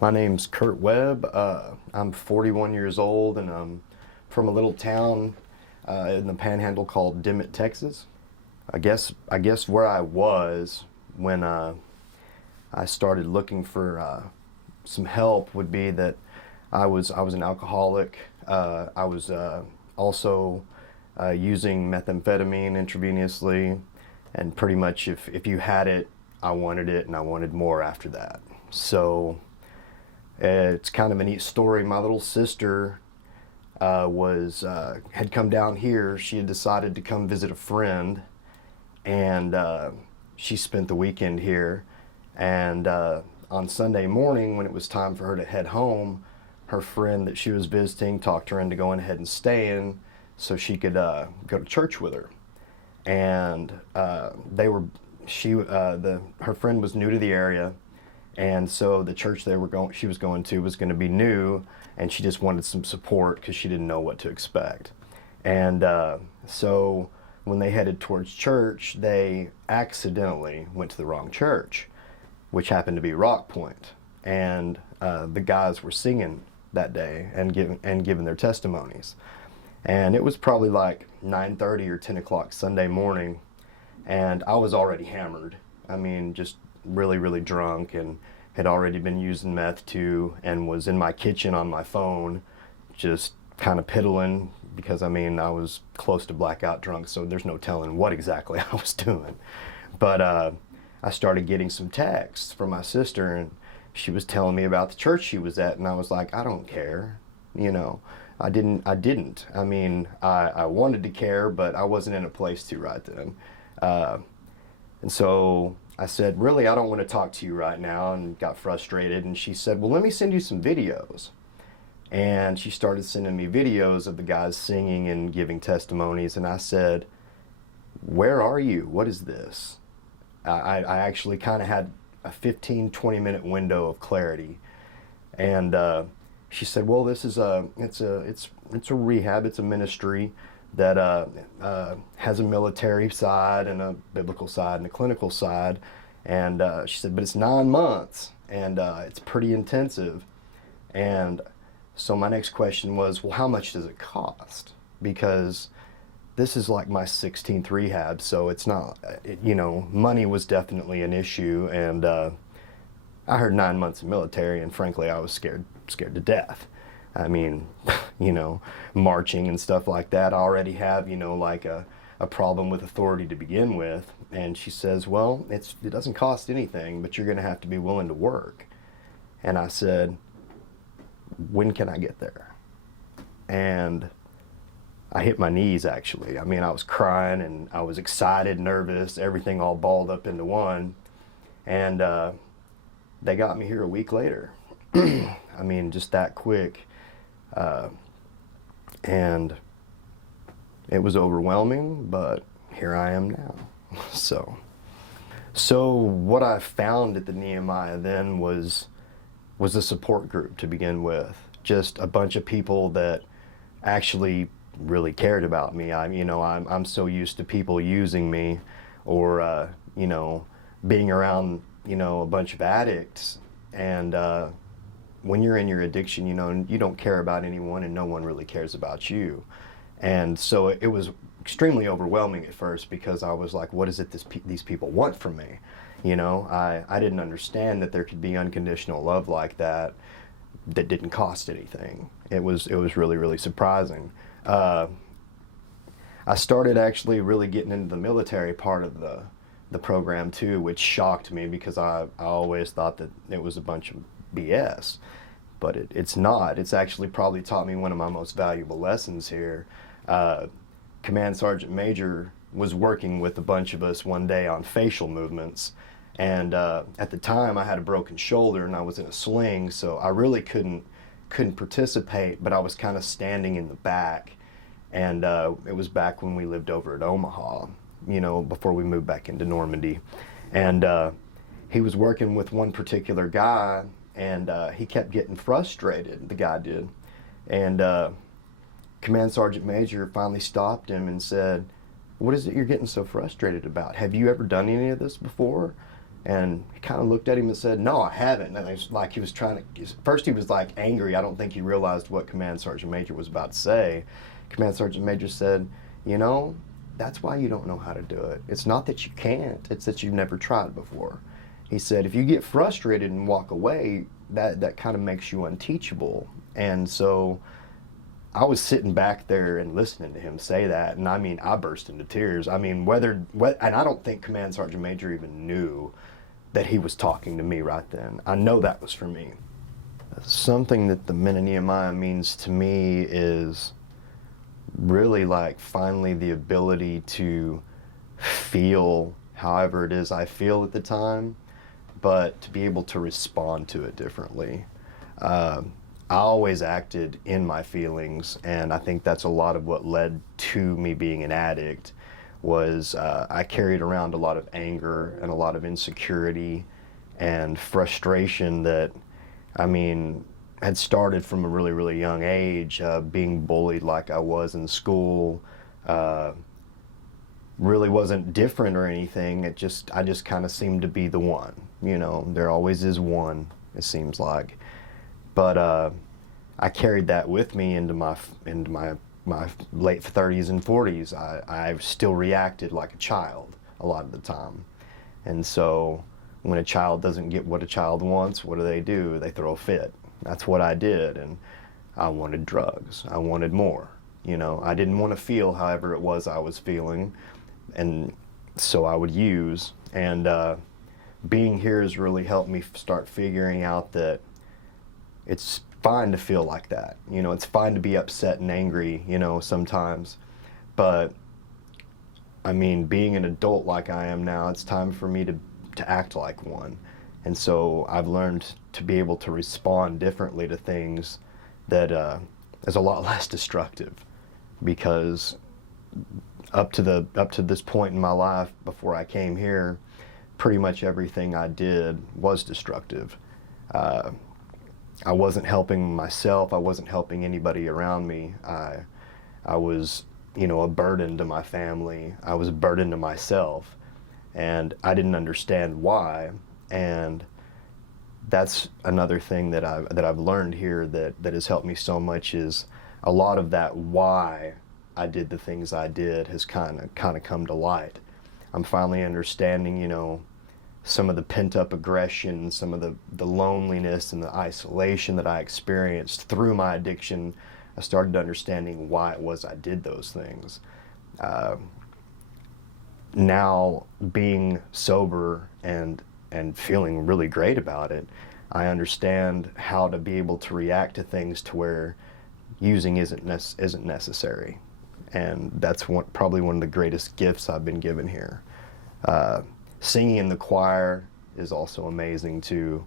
My name's Kurt Webb. I'm 41 years old, and I'm from a little town in the Panhandle called Dimmitt, Texas. I guess where I was when I started looking for some help would be that I was an alcoholic. I was also using methamphetamine intravenously, and pretty much if you had it, I wanted it, and I wanted more after that. So it's kind of a neat story. My little sister was had come down here. She had decided to come visit a friend, and she spent the weekend here. And on Sunday morning, when it was time for her to head home, her friend that she was visiting talked her into going ahead and staying so she could go to church with her. And they were her friend was new to the area, and so the church she was going to was going to be new, and she just wanted some support because she didn't know what to expect. And so when they headed towards church, they accidentally went to the wrong church, which happened to be Rock Point. And the guys were singing that day and giving their testimonies. And it was probably like 9:30 or 10 o'clock Sunday morning, and I was already hammered. I mean, just really, really drunk, and had already been using meth too, and was in my kitchen on my phone, just kind of piddling because I mean, I was close to blackout drunk, so there's no telling what exactly I was doing. But I started getting some texts from my sister, and she was telling me about the church she was at, and I was like, I don't care, you know. I didn't. I mean, I wanted to care, but I wasn't in a place to right then. And so I said, really, I don't want to talk to you right now, and got frustrated. And she said, well, let me send you some videos. And she started sending me videos of the guys singing and giving testimonies. And I said, where are you? What is this? I actually kind of had a 15-20 minute window of clarity. And she said, well, this is it's a rehab, it's a ministry that has a military side and a biblical side and a clinical side. And she said, but it's 9 months, and it's pretty intensive. And so my next question was, well, how much does it cost? Because this is like my 16th rehab, so it's not, money was definitely an issue. And I heard 9 months of military, and frankly, I was scared to death. I mean, marching and stuff like that. I already have, like a problem with authority to begin with. And she says, well, it doesn't cost anything, but you're going to have to be willing to work. And I said, when can I get there? And I hit my knees, actually. I mean, I was crying, and I was excited, nervous, everything all balled up into one. And they got me here a week later. I mean, just that quick. And it was overwhelming, but here I am now. So what I found at the Nehemiah then was a support group to begin with. Just a bunch of people that actually really cared about me. I'm so used to people using me, or being around a bunch of addicts. And when you're in your addiction, you don't care about anyone, and no one really cares about you. And so it was extremely overwhelming at first, because I was like, what is it these people want from me? I didn't understand that there could be unconditional love like that didn't cost anything. It was really, really surprising. I started actually really getting into the military part of the program too, which shocked me, because I always thought that it was a bunch of BS, but it's not. It's actually probably taught me one of my most valuable lessons here. Command Sergeant Major was working with a bunch of us one day on facial movements, and at the time I had a broken shoulder and I was in a sling, so I really couldn't participate, but I was kind of standing in the back. And it was back when we lived over at Omaha, before we moved back into Normandy. And he was working with one particular guy, and he kept getting frustrated, the guy did. And Command Sergeant Major finally stopped him and said, what is it you're getting so frustrated about? Have you ever done any of this before? And he kind of looked at him and said, "No, I haven't." And it's like he was trying to, first he was like angry. I don't think he realized what Command Sergeant Major was about to say. Command Sergeant Major said, "You know, that's why you don't know how to do it. It's not that you can't, it's that you've never tried before." He said, "If you get frustrated and walk away, that kind of makes you unteachable." And so I was sitting back there and listening to him say that, and I mean, I burst into tears. I mean, and I don't think Command Sergeant Major even knew that he was talking to me right then. I know that was for me. Something that the Men of Nehemiah means to me is really like finally the ability to feel however it is I feel at the time, but to be able to respond to it differently. I always acted in my feelings, and I think that's a lot of what led to me being an addict. Was I carried around a lot of anger and a lot of insecurity and frustration that, I mean, had started from a really, really young age, being bullied like I was in school. Really wasn't different or anything. I just kind of seemed to be the one. You know, there always is one, it seems like. But I carried that with me into my late 30s and 40s. I still reacted like a child a lot of the time. And so when a child doesn't get what a child wants, what do? They throw a fit. That's what I did. And I wanted drugs. I wanted more. You know, I didn't want to feel however it was I was feeling. And so I would use. And being here has really helped me start figuring out that it's fine to feel like that. You know, it's fine to be upset and angry, you know, sometimes. But, I mean, being an adult like I am now, it's time for me to act like one. And so I've learned to be able to respond differently to things that is a lot less destructive. Because up to this point in my life before I came here, pretty much everything I did was destructive. I wasn't helping myself. I wasn't helping anybody around me. I was, you know, a burden to my family. I was a burden to myself, and I didn't understand why. And that's another thing that I've learned here that has helped me so much, is a lot of that why I did the things I did has kind of come to light. I'm finally understanding, you know, some of the pent-up aggression, some of the loneliness and the isolation that I experienced through my addiction. I started understanding why it was I did those things. Now, being sober and feeling really great about it, I understand how to be able to react to things to where using isn't necessary. And that's probably one of the greatest gifts I've been given here. Singing in the choir is also amazing too.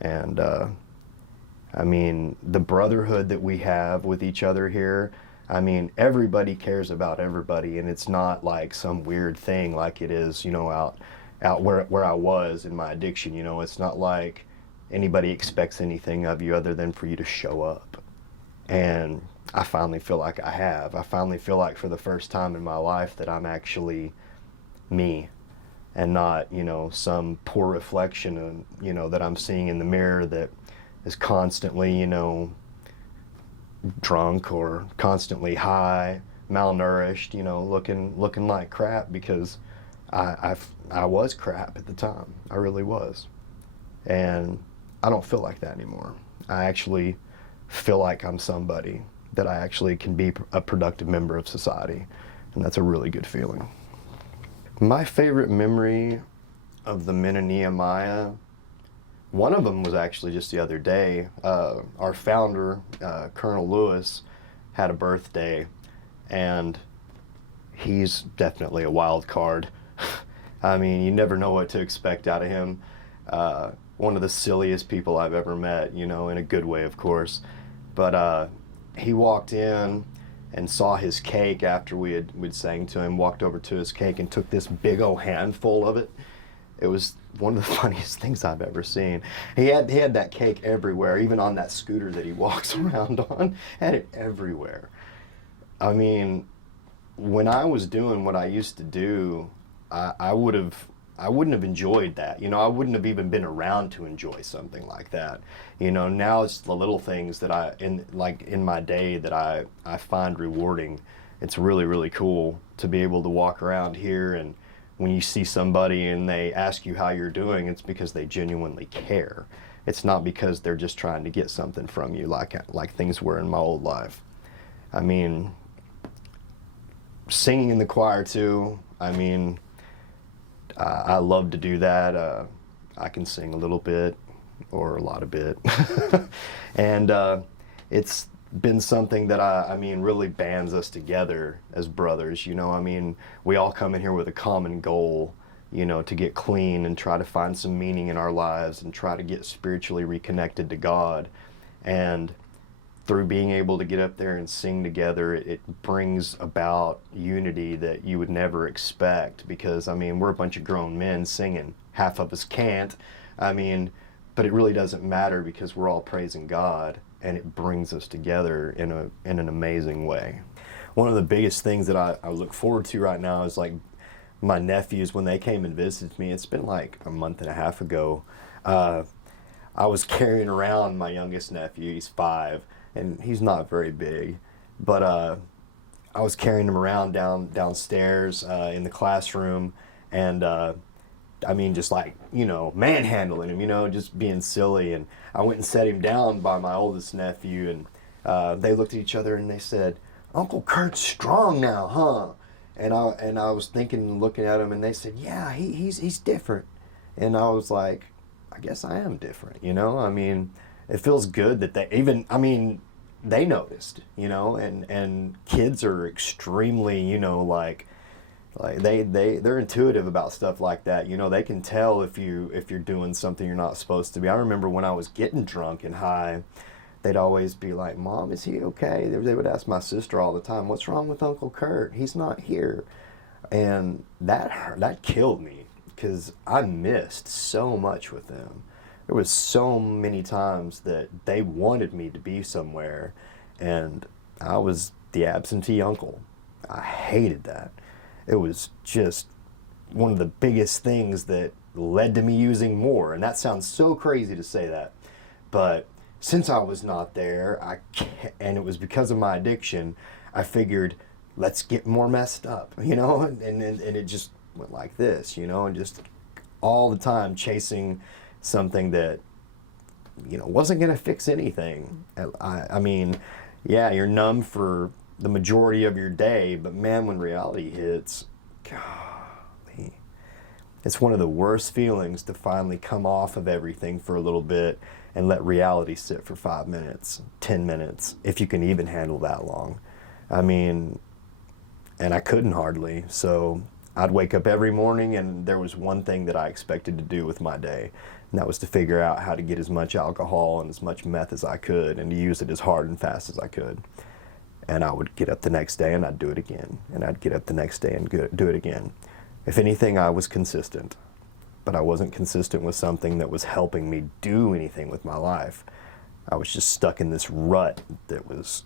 And I mean, the brotherhood that we have with each other here, I mean, everybody cares about everybody, and it's not like some weird thing like it is, you know, out where I was in my addiction. You know, it's not like anybody expects anything of you other than for you to show up. And I finally feel like I have. I finally feel like for the first time in my life that I'm actually me, and not, you know, some poor reflection of, you know, that I'm seeing in the mirror that is constantly, you know, drunk or constantly high, malnourished, you know, looking like crap, because I was crap at the time. I really was. And I don't feel like that anymore. I actually feel like I'm somebody, that I actually can be a productive member of society. And that's a really good feeling. My favorite memory of the Men of Nehemiah, one of them was actually just the other day. Our founder, Colonel Lewis, had a birthday, and he's definitely a wild card. I mean, you never know what to expect out of him. One of the silliest people I've ever met, you know, in a good way, of course. But he walked in and saw his cake after we'd sang to him, walked over to his cake and took this big old handful of it. It was one of the funniest things I've ever seen. He had that cake everywhere, even on that scooter that he walks around on, had it everywhere. I mean, when I was doing what I used to do, I would have I wouldn't have enjoyed that. I wouldn't have even been around to enjoy something like that. Now it's the little things that in my day that I find rewarding. It's really, really cool to be able to walk around here, and when you see somebody and they ask you how you're doing, it's because they genuinely care. It's not because they're just trying to get something from you like things were in my old life. I mean, singing in the choir too. I mean, I love to do that. I can sing a little bit or a lot of bit. And it's been something that I mean really bands us together as brothers. I mean, we all come in here with a common goal, to get clean and try to find some meaning in our lives and try to get spiritually reconnected to God. And through being able to get up there and sing together, it brings about unity that you would never expect, because, I mean, we're a bunch of grown men singing. Half of us can't. I mean, but it really doesn't matter because we're all praising God, and it brings us together in an amazing way. One of the biggest things that I look forward to right now is like my nephews, when they came and visited me. It's been like a month and a half ago. I was carrying around my youngest nephew. He's 5. And he's not very big, but I was carrying him around downstairs in the classroom, and I mean, just like, manhandling him, just being silly. And I went and set him down by my oldest nephew, and they looked at each other and they said, "Uncle Kurt's strong now, huh?" And I was thinking and looking at him, and they said, "Yeah, he's different." And I was like, I guess I am different, I mean, it feels good that they noticed, and kids are extremely, like they're intuitive about stuff like that. They can tell if you're doing something you're not supposed to be. I remember when I was getting drunk and high, they'd always be like, "Mom, is he okay?" They would ask my sister all the time, "What's wrong with Uncle Kurt? He's not here." And that killed me, because I missed so much with them. There was so many times that they wanted me to be somewhere, and I was the absentee uncle. I hated that. It was just one of the biggest things that led to me using more, and that sounds so crazy to say that. But since I was not there, and it was because of my addiction, I figured, let's get more messed up, and it just went like this, and just all the time chasing something that wasn't going to fix anything. I mean, yeah, you're numb for the majority of your day, but man, when reality hits, golly, it's one of the worst feelings to finally come off of everything for a little bit and let reality sit for 5 minutes, 10 minutes, if you can even handle that long. I mean, and I couldn't hardly. So I'd wake up every morning, and there was one thing that I expected to do with my day, and that was to figure out how to get as much alcohol and as much meth as I could, and to use it as hard and fast as I could. And I would get up the next day and I'd do it again, and I'd get up the next day and do it again. If anything, I was consistent, but I wasn't consistent with something that was helping me do anything with my life. I was just stuck in this rut that was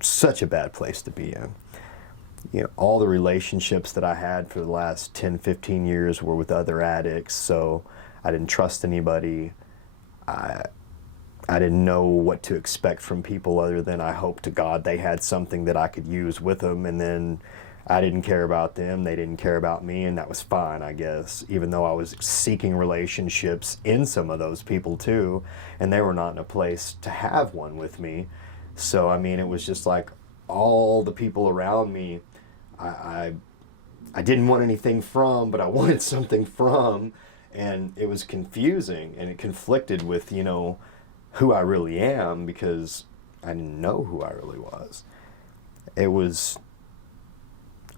such a bad place to be in. All the relationships that I had for the last 10, 15 years were with other addicts, so I didn't trust anybody. I didn't know what to expect from people other than I hoped to God they had something that I could use with them, and then I didn't care about them, they didn't care about me, and that was fine, I guess, even though I was seeking relationships in some of those people too, and they were not in a place to have one with me. So, I mean, it was just like all the people around me, I didn't want anything from, but I wanted something from, and it was confusing, and it conflicted with, who I really am, because I didn't know who I really was. It was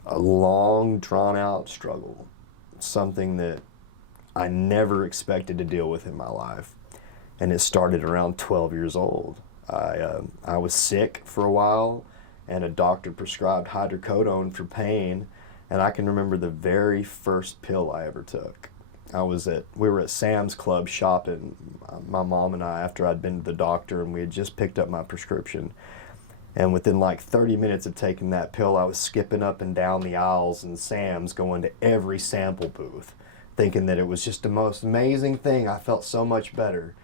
a long, drawn-out struggle, something that I never expected to deal with in my life, and it started around 12 years old. I was sick for a while, and a doctor prescribed hydrocodone for pain, and I can remember the very first pill I ever took. We were at Sam's Club shopping, my mom and I, after I'd been to the doctor, and we had just picked up my prescription. And within like 30 minutes of taking that pill, I was skipping up and down the aisles in Sam's, going to every sample booth, thinking that it was just the most amazing thing. I felt so much better.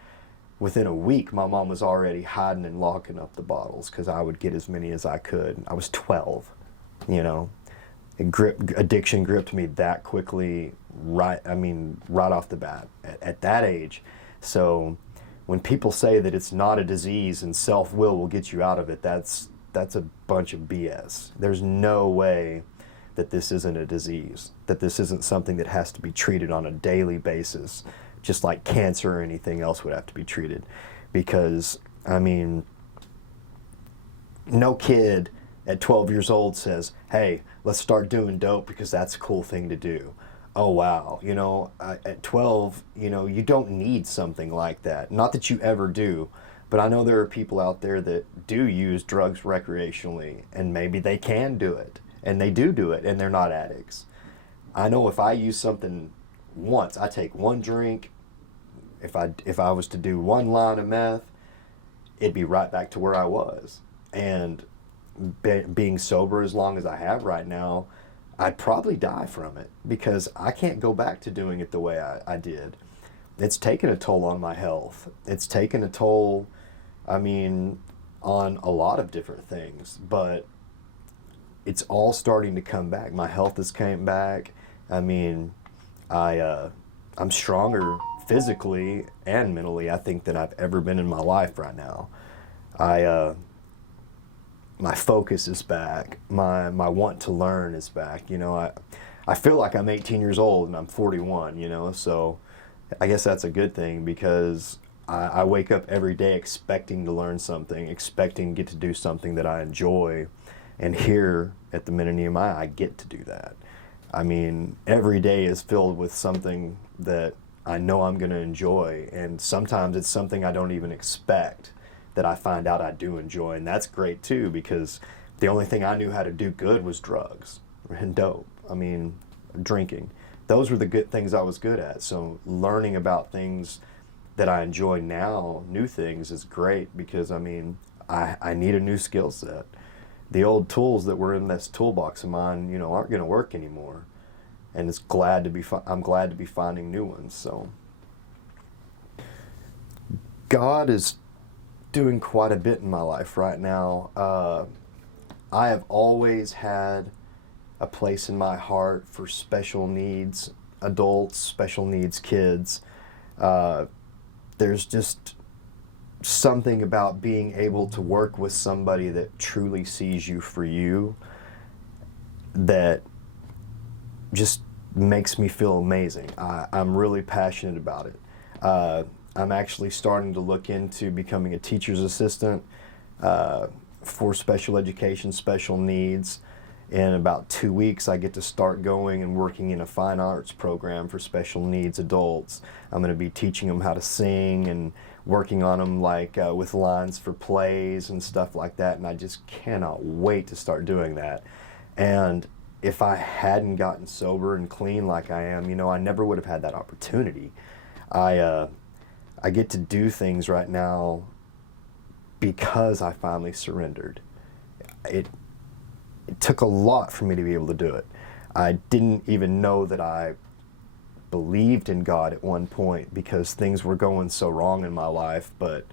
Within a week, my mom was already hiding and locking up the bottles because I would get as many as I could. I was 12, you know. Addiction gripped me that quickly, right off the bat at that age. So when people say that it's not a disease and self-will get you out of it, that's a bunch of BS. There's no way that this isn't a disease, that this isn't something that has to be treated on a daily basis, just like cancer or anything else would have to be treated. Because, I mean, no kid at 12 years old says, hey, let's start doing dope because that's a cool thing to do. Oh, wow. You know, at 12, you know, you don't need something like that. Not that you ever do, but I know there are people out there that do use drugs recreationally, and maybe they can do it, and they do it, and they're not addicts. I know if I use something once, I take one drink, if I was to do one line of meth, it'd be right back to where I was. And being sober as long as I have right now, I'd probably die from it because I can't go back to doing it the way I did. It's taken a toll on my health. It's taken a toll, I mean, on a lot of different things, but it's all starting to come back. My health has came back. I mean, I'm stronger physically and mentally, I think, than I've ever been in my life right now. My focus is back. My want to learn is back. You know, I feel like I'm 18 years old and I'm 41, you know, so I guess that's a good thing because I wake up every day expecting to learn something, expecting to get to do something that I enjoy. And here at the Men of Nehemiah, I get to do that. I mean, every day is filled with something that I know I'm going to enjoy. And sometimes it's something I don't even expect that I find out I do enjoy. And that's great too, because the only thing I knew how to do good was drugs and dope. I mean, drinking. Those were the good things I was good at. So learning about things that I enjoy now, new things, is great because, I mean, I need a new skill set. The old tools that were in this toolbox of mine, you know, aren't going to work anymore. And I'm glad to be finding new ones. So God is doing quite a bit in my life right now. I have always had a place in my heart for special needs adults, special needs kids. There's just something about being able to work with somebody that truly sees you for you that just makes me feel amazing. I'm really passionate about it. I'm actually starting to look into becoming a teacher's assistant for special education, special needs. In about 2 weeks, I get to start going and working in a fine arts program for special needs adults. I'm going to be teaching them how to sing and working on them like with lines for plays and stuff like that. And I just cannot wait to start doing that. And if I hadn't gotten sober and clean like I am, you know, I never would have had that opportunity. I get to do things right now because I finally surrendered. It took a lot for me to be able to do it. I didn't even know that I believed in God at one point because things were going so wrong in my life. But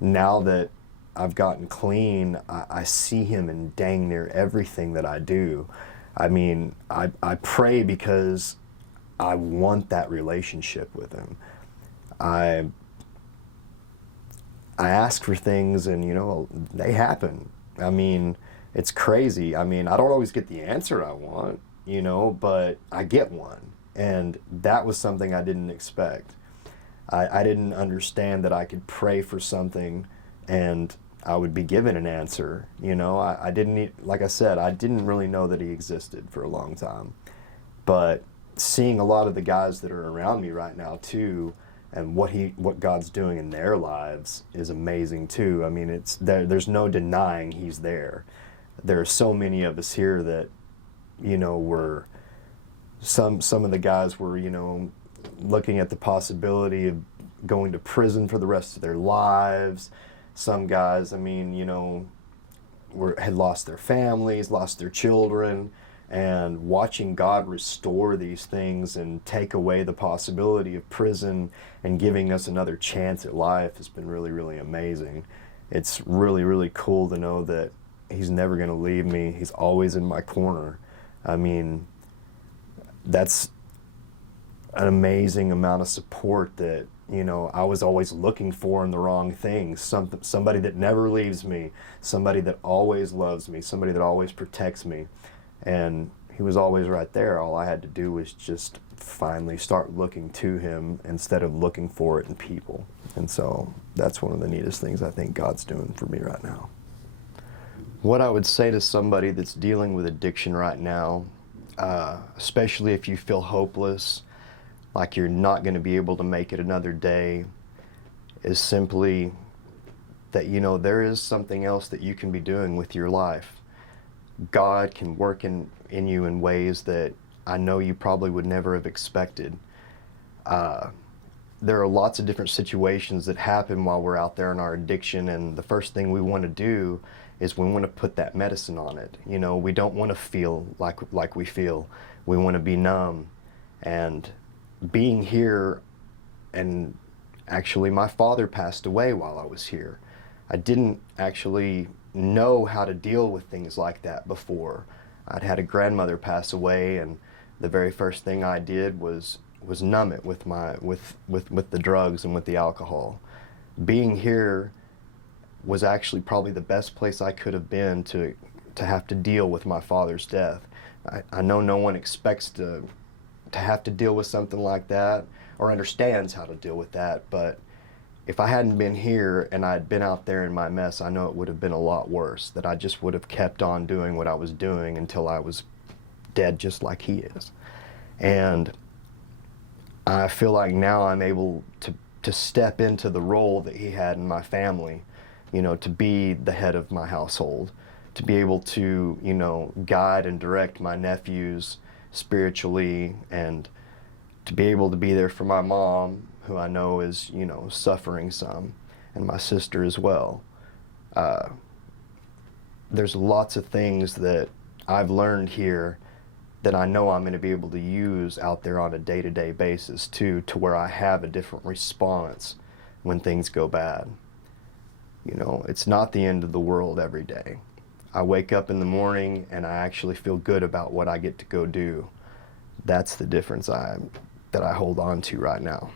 now that I've gotten clean, I see Him in dang near everything that I do. I mean, I pray because I want that relationship with Him. I ask for things and, you know, they happen. I mean, it's crazy. I mean, I don't always get the answer I want, you know, but I get one. And that was something I didn't expect. I didn't understand that I could pray for something and I would be given an answer. You know, I didn't, like I said, I didn't really know that He existed for a long time. But seeing a lot of the guys that are around me right now too, and what God's doing in their lives is amazing too. I mean, there's no denying He's there. There are so many of us here that, you know, some of the guys were, you know, looking at the possibility of going to prison for the rest of their lives. Some guys, I mean, you know, had lost their families, lost their children. And watching God restore these things and take away the possibility of prison and giving us another chance at life has been really, really amazing. It's really, really cool to know that He's never going to leave me. He's always in my corner. I mean, that's an amazing amount of support that, you know, I was always looking for in the wrong things. Somebody that never leaves me, somebody that always loves me, somebody that always protects me. And He was always right there. All I had to do was just finally start looking to Him instead of looking for it in people. And so that's one of the neatest things I think God's doing for me right now. What I would say to somebody that's dealing with addiction right now, especially if you feel hopeless, like you're not going to be able to make it another day, is simply that, you know, there is something else that you can be doing with your life. God can work in you in ways that I know you probably would never have expected. There are lots of different situations that happen while we're out there in our addiction, and the first thing we want to do is we want to put that medicine on it. You know, we don't want to feel like we feel. We want to be numb. And being here, and actually my father passed away while I was here. I didn't actually know how to deal with things like that before. I'd had a grandmother pass away, and the very first thing I did was numb it with the drugs and with the alcohol. Being here was actually probably the best place I could have been to have to deal with my father's death. I know no one expects to have to deal with something like that or understands how to deal with that, but if I hadn't been here and I'd been out there in my mess, I know it would have been a lot worse, that I just would have kept on doing what I was doing until I was dead just like he is. And I feel like now I'm able to step into the role that he had in my family, you know, to be the head of my household, to be able to, you know, guide and direct my nephews spiritually, and to be able to be there for my mom, who I know is, you know, suffering some, and my sister as well. There's lots of things that I've learned here that I know I'm going to be able to use out there on a day-to-day basis too, to where I have a different response when things go bad. You know, it's not the end of the world every day. I wake up in the morning and I actually feel good about what I get to go do. That's the difference that I hold on to right now.